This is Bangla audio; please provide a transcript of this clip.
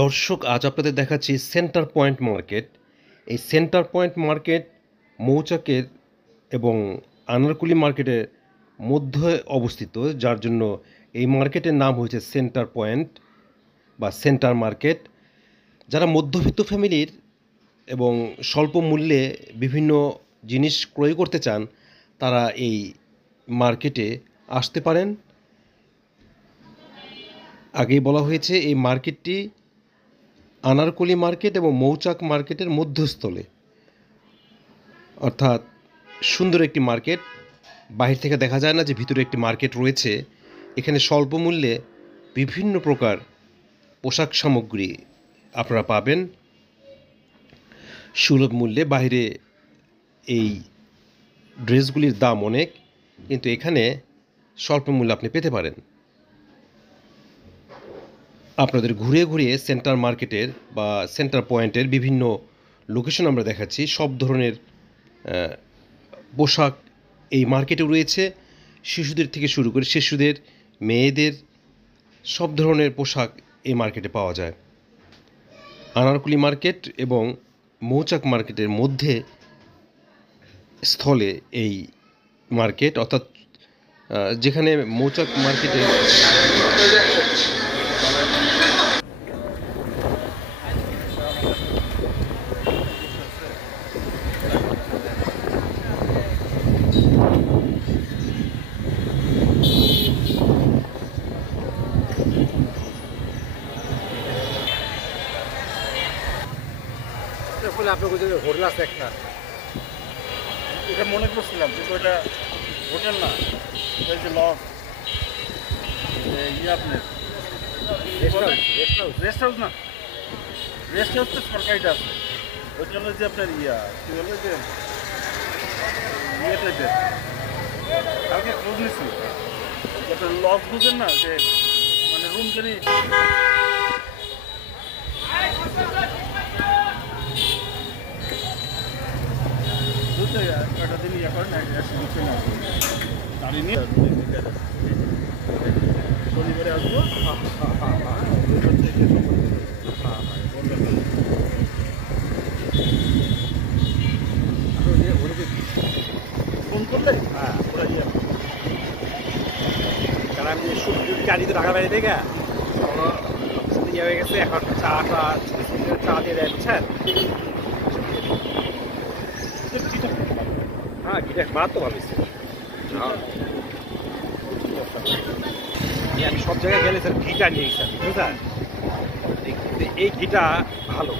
দর্শক, আজ আপনাদের দেখাচ্ছি সেন্টার পয়েন্ট মার্কেট। এই সেন্টার পয়েন্ট মার্কেট মৌচাকের এবং আনারকুলি মার্কেটের মধ্যে অবস্থিত, যার জন্য এই মার্কেটের নাম হয়েছে সেন্টার পয়েন্ট বা সেন্টার মার্কেট। যারা মধ্যবিত্ত ফ্যামিলির এবং স্বল্প মূল্যে বিভিন্ন জিনিস ক্রয় করতে চান, তারা এই মার্কেটে আসতে পারেন। আগেই বলা হয়েছে এই মার্কেটটি আনারকলি মার্কেট এবং মৌচাক মার্কেটের মধ্যস্থলে, অর্থাৎ সুন্দর একটি মার্কেট। বাহির থেকে দেখা যায় না যে ভিতরে একটি মার্কেট রয়েছে। এখানে স্বল্প মূল্যে বিভিন্ন প্রকার পোশাক সামগ্রী আপনারা পাবেন সুলভ মূল্যে। বাইরে এই ড্রেসগুলির দাম অনেক, কিন্তু এখানে স্বল্প মূল্যে আপনি পেতে পারেন। আপনাদের ঘুরিয়ে ঘুরিয়ে সেন্টার মার্কেটের বা সেন্টার পয়েন্টের বিভিন্ন লোকেশন আমরা দেখাচ্ছি। সব ধরনের পোশাক এই মার্কেটে রয়েছে। শিশুদের থেকে শুরু করে শিশুদের, মেয়েদের সব ধরনের পোশাক এই মার্কেটে পাওয়া যায়। আনারকুলি মার্কেট এবং মৌচাক মার্কেটের মধ্যে স্থলে এই মার্কেট, অর্থাৎ যেখানে মৌচাক মার্কেটে আপনার যে হোটেল আছে একটা, এটা মনে করছিলাম কিন্তু ওটা হোটেল না, এটা হচ্ছে লজ। আপনার রেস্ট হাউস না, রেস্ট হাউস তো সরকারিটা আছে। ওইটা হলো যে আপনার কী বলে যে টাইপের। কালকে খোঁজ নিচ্ছি আপনার লজ বুঝেন না, যে মানে রুম যদি একটা দিন করেন গাড়ি নিয়ে শনিবারে আসবো। ফোন করলে হ্যাঁ ওরা কারণ আমি গাড়িতে ঢাকা বাড়ি থেকে ইয়ে হয়ে গেছে। এখন চা দিয়ে দেয়, বুঝছেন? হ্যাঁ, ঘিটা মারাত্মক ভালো হয়েছে। আমি সব জায়গায় গেলে স্যার ঘিটা নিয়ে গেছি, বুঝলেন? এই ঘিটা ভালো।